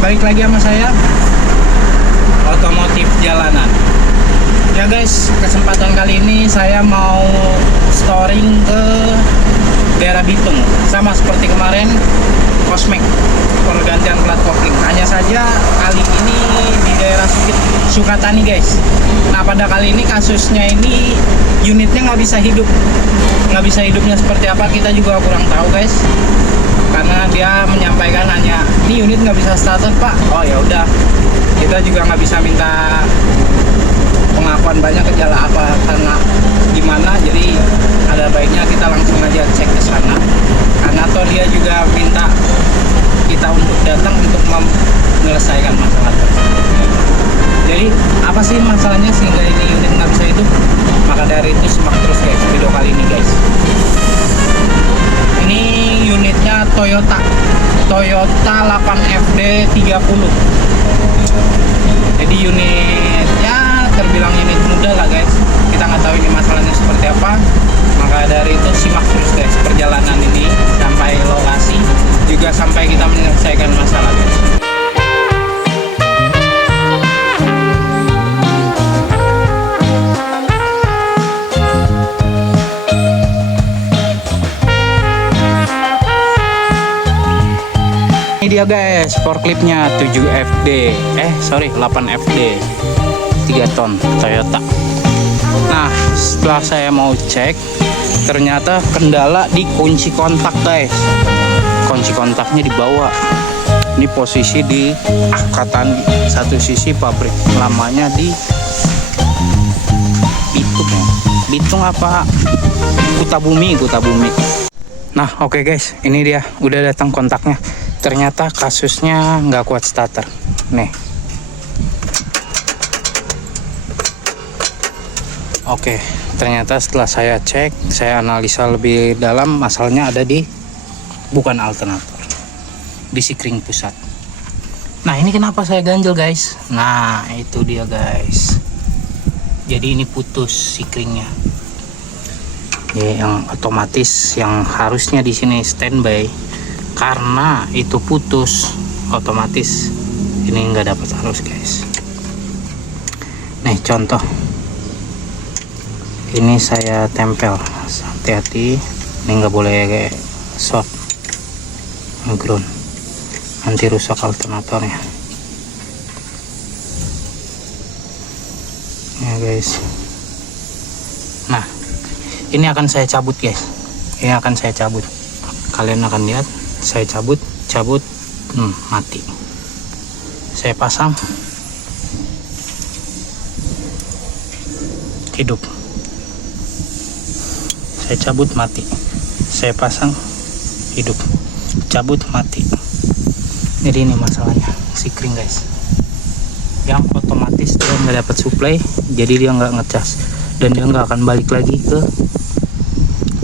balik lagi sama saya Otomotif Jalanan. Ya guys, kesempatan kali ini saya mau storing ke daerah Bitung. Sama seperti kemarin, Kosmek, pergantian plat kopling. Hanya saja kali ini di daerah Sukatani guys. Nah pada kali ini kasusnya ini unitnya nggak bisa hidup. Nggak bisa hidupnya seperti apa kita juga kurang tahu guys. Karena dia menyampaikan hanya ini unit nggak bisa starter pak. Oh ya udah, kita juga nggak bisa minta pengakuan banyak gejala apa karena gimana. Jadi ada baiknya kita langsung aja cek ke sana. Karena toh dia juga minta kita untuk datang untuk menyelesaikan masalah tersebut. Jadi apa sih masalahnya sehingga ini unit nggak bisa hidup? Maka dari itu simak terus guys video kali ini guys. Ini unitnya Toyota 8FD 30. Jadi unitnya terbilang unit muda lah guys. Kita nggak tahu ini masalahnya seperti apa. Maka dari itu simak terus guys perjalanan ini sampai lokasi, juga sampai kita menyelesaikan masalah guys. Ini dia guys, forklifnya 7FD 8FD 3 ton Toyota. Nah setelah saya mau cek, ternyata kendala di kunci kontak guys. Kunci kontaknya di bawah. Ini posisi di angkatan satu sisi pabrik lamanya di Bitung ya. Bitung apa? Kutabumi. Nah oke guys, ini dia udah datang kontaknya. Ternyata kasusnya nggak kuat starter. Nih. Oke, ternyata setelah saya cek, saya analisa lebih dalam, masalahnya ada di bukan alternator, di sikring pusat. Nah ini kenapa saya ganjel guys? Nah itu dia guys. Jadi ini putus sikringnya. Ya, yang otomatis yang harusnya di sini standby, karena itu putus, otomatis ini nggak dapat arus guys. Nih contoh. Ini saya tempel, hati-hati, ini nggak boleh short ground, nanti rusak alternatornya ya guys. Nah ini akan saya cabut guys, kalian akan lihat saya cabut, mati. Saya pasang, hidup. Saya cabut, mati. Saya pasang, hidup. Cabut, mati. Jadi ini masalahnya sikring guys, yang otomatis dia nggak dapat supply, jadi dia nggak ngecas dan dia nggak akan balik lagi ke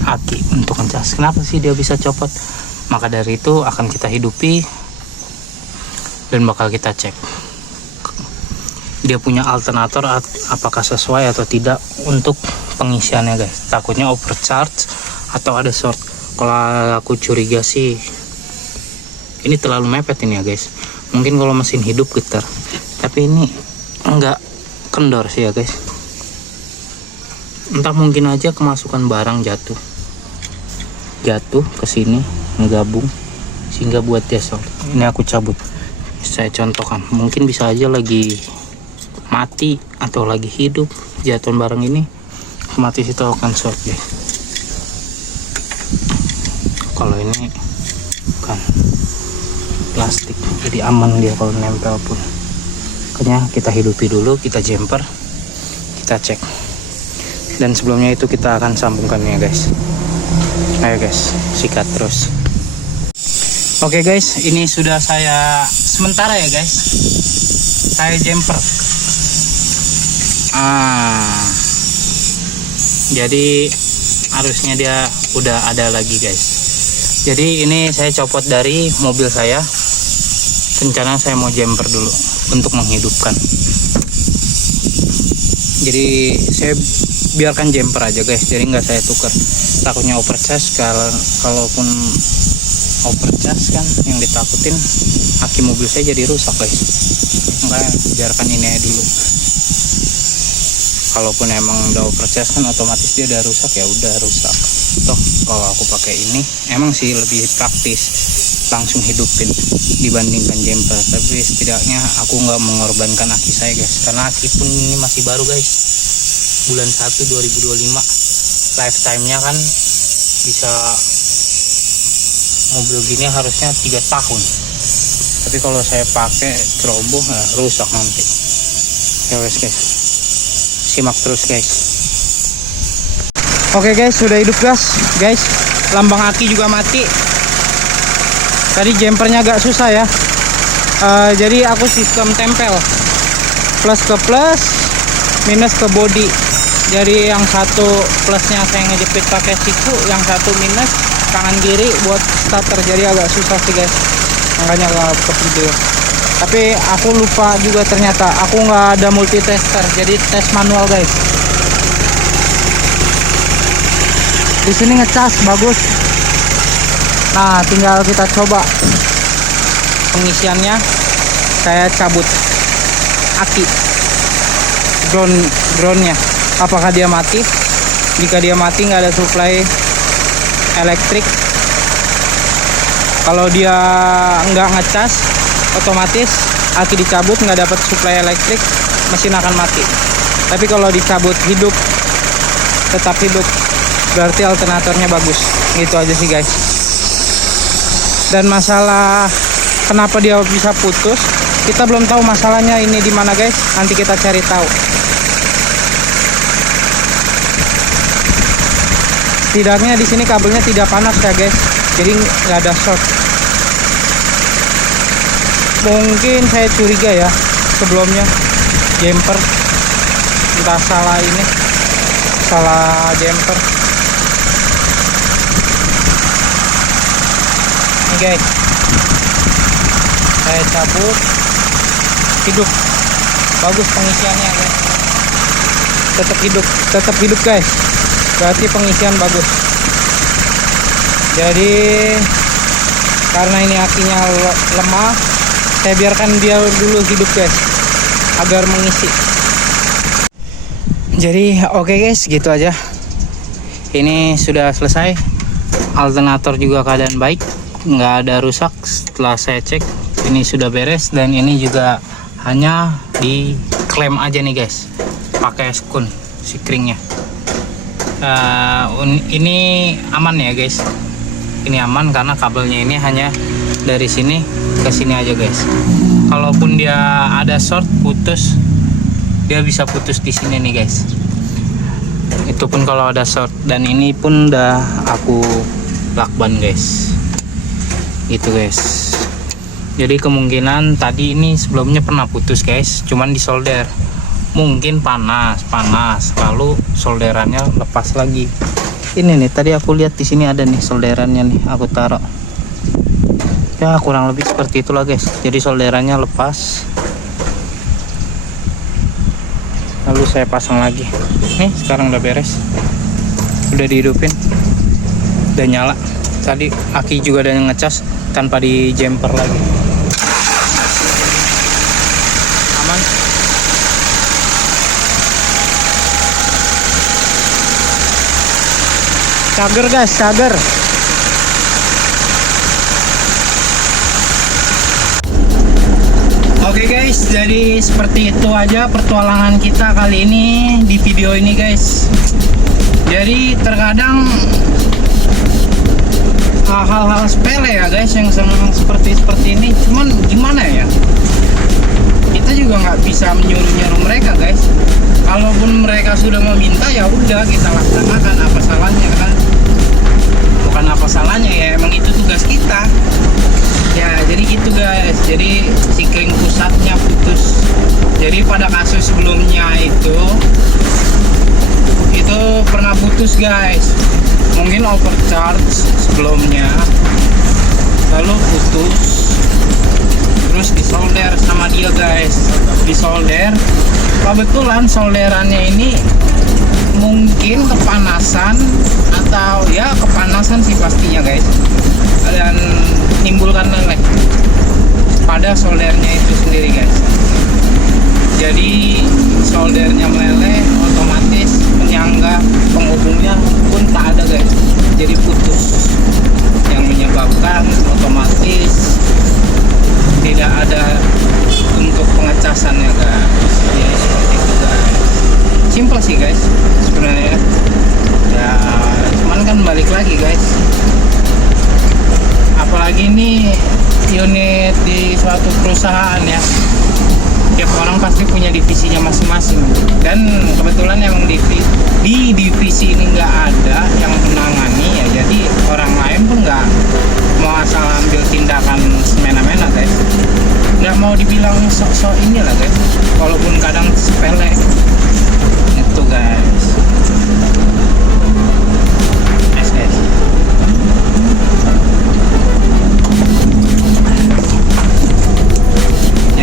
aki untuk ngecas. Kenapa sih dia bisa copot? Maka dari itu akan kita hidupi dan bakal kita cek dia punya alternator apakah sesuai atau tidak untuk pengisiannya guys. Takutnya overcharge atau ada short. Kalau aku curiga sih ini terlalu mepet ini ya guys. Mungkin kalau mesin hidup getar, tapi ini enggak kendor sih ya guys. Entah mungkin aja kemasukan barang jatuh ke sini ngegabung sehingga buat dia short. Ini aku cabut, saya contohkan, mungkin bisa aja lagi mati atau lagi hidup jatuhan barang ini, otomatis itu akan short guys. Kalau ini kan plastik, jadi aman dia kalau nempel pun. Makanya kita hidupi dulu, kita jumper, kita cek. Dan sebelumnya itu kita akan sambungkan ya guys. Ayo guys, sikat terus. Oke guys, ini sudah saya sementara ya guys, saya jumper. Jadi arusnya dia udah ada lagi guys. Jadi ini saya copot dari mobil saya. Rencana saya mau jumper dulu untuk menghidupkan. Jadi saya biarkan jumper aja guys, jadi nggak saya tukar. Takutnya overcharge kalaupun overcharge kan yang ditakutin, aki mobil saya jadi rusak guys. Makanya biarkan ini aja dulu. Kalaupun emang udah overcharge kan otomatis dia udah rusak, ya udah rusak. Toh kalau aku pakai ini emang sih lebih praktis, langsung hidupin dibandingkan jumper. Tapi setidaknya aku nggak mengorbankan aki saya guys, karena aki pun ini masih baru guys, bulan 1 2025. Lifetime-nya kan bisa, mobil gini harusnya 3 tahun, tapi kalau saya pakai ceroboh rusak nanti. Ya wes guys, simak terus guys. Oke guys, sudah hidup guys. Lambang aki juga mati. Tadi jumpernya agak susah ya. Jadi aku sistem tempel, plus ke plus, minus ke body. Jadi yang satu plusnya saya ngejepit pakai siku, yang satu minus kanan kiri buat starter. Jadi agak susah sih guys, makanya nggak ke video. Tapi aku lupa juga ternyata aku nggak ada multitester, jadi tes manual guys. Di sini ngecas bagus. Nah, tinggal kita coba pengisiannya. Saya cabut aki groundnya, apakah dia mati. Jika dia mati, nggak ada supply elektrik. Kalau dia nggak ngecas, otomatis aki dicabut, nggak dapat supply elektrik, mesin akan mati. Tapi kalau dicabut hidup, tetap hidup, berarti alternatornya bagus. Gitu aja sih guys. Dan masalah kenapa dia bisa putus, kita belum tahu masalahnya ini di mana guys. Nanti kita cari tahu. Setidaknya di sini kabelnya tidak panas ya guys, jadi nggak ada short. Mungkin saya curiga ya sebelumnya jumper, entah salah ini, salah jumper. Ini guys, saya cabut, hidup, bagus pengisiannya guys. Tetap hidup guys, berarti pengisian bagus. Jadi karena ini akinya lemah, saya biarkan dia dulu hidup guys, agar mengisi. Jadi oke guys, gitu aja. Ini sudah selesai. Alternator juga keadaan baik, nggak ada rusak. Setelah saya cek, ini sudah beres. Dan ini juga hanya diklaim aja nih guys, pakai skun si kringnya. Ini aman ya guys, ini aman karena kabelnya ini hanya dari sini ke sini aja guys. Kalaupun dia ada short putus, dia bisa putus di sini nih guys. Itu pun kalau ada short. Dan ini pun udah aku lakban guys, gitu guys. Jadi kemungkinan tadi ini sebelumnya pernah putus guys, cuman disolder. Mungkin panas lalu solderannya lepas lagi. Ini nih tadi aku lihat di sini ada nih solderannya nih, aku taruh. Ya kurang lebih seperti itulah guys. Jadi solderannya lepas, lalu saya pasang lagi. Nih sekarang udah beres, udah dihidupin, udah nyala. Tadi aki juga ada yang ngecas tanpa di jumper lagi. Aman. Cager guys, cager. Oke guys, jadi seperti itu aja pertualangan kita kali ini di video ini guys. Jadi terkadang hal-hal sepele ya guys yang seperti ini, cuman gimana ya, kita juga nggak bisa menyuruh mereka guys. Kalaupun mereka sudah meminta, ya udah kita laksanakan. Apa salahnya kan? Bukan apa salahnya ya, emang itu tugas kita ya. Jadi gitu guys. Jadi si kring pusatnya putus. Jadi pada kasus sebelumnya itu pernah putus guys, mungkin overcharge sebelumnya, lalu putus, terus disolder sama dia guys. Disolder, kebetulan solderannya ini mungkin kepanasan, atau ya kepanasan sih pastinya guys, dan menimbulkan leleh pada soldernya itu sendiri guys. Jadi soldernya meleleh, otomatis penyangga penghubungnya pun tak ada guys, jadi putus, yang menyebabkan otomatis tidak ada untuk pengecasannya guys. Jadi seperti itu guys, simple sih guys sebenarnya ya, cuman kan balik lagi guys, apalagi ini unit di suatu perusahaan ya, tiap orang pasti punya divisinya masing-masing, dan kebetulan emang di divisi ini nggak ada yang menangani ya, jadi orang lain pun nggak mau asal ambil tindakan semena-mena guys, nggak mau dibilang sok-sok inilah guys, walaupun kadang sepele itu guys. SS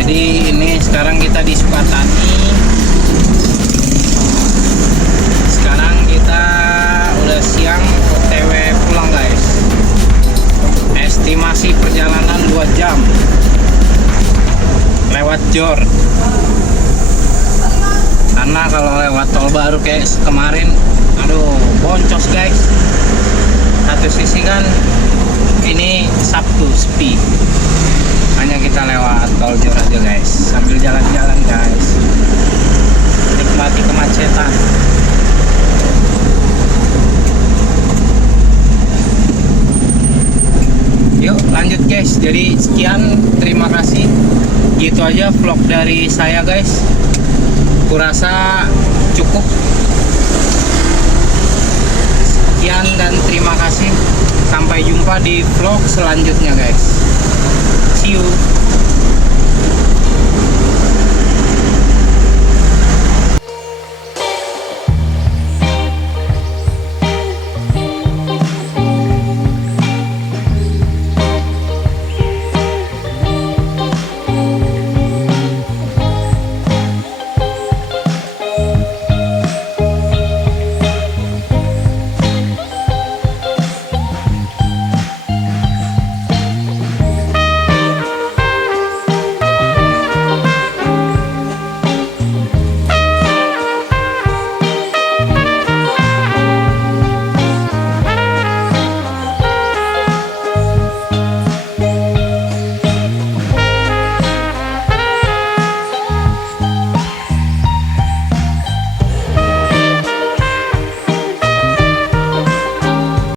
jadi ini sekarang kita di Sukatani, sekarang kita udah siang, OTW pulang guys, estimasi perjalanan 2 jam lewat Jor, karena kalau lewat tol baru kayak kemarin, aduh boncos guys. Satu sisi kan ini Sabtu sepi, hanya kita lewat tol Jor aja guys, sambil jalan-jalan guys, nikmati kemacetan. Yuk lanjut guys. Jadi sekian, terima kasih, gitu aja vlog dari saya guys, kurasa cukup. Sekian dan terima kasih, sampai jumpa di vlog selanjutnya guys, see you.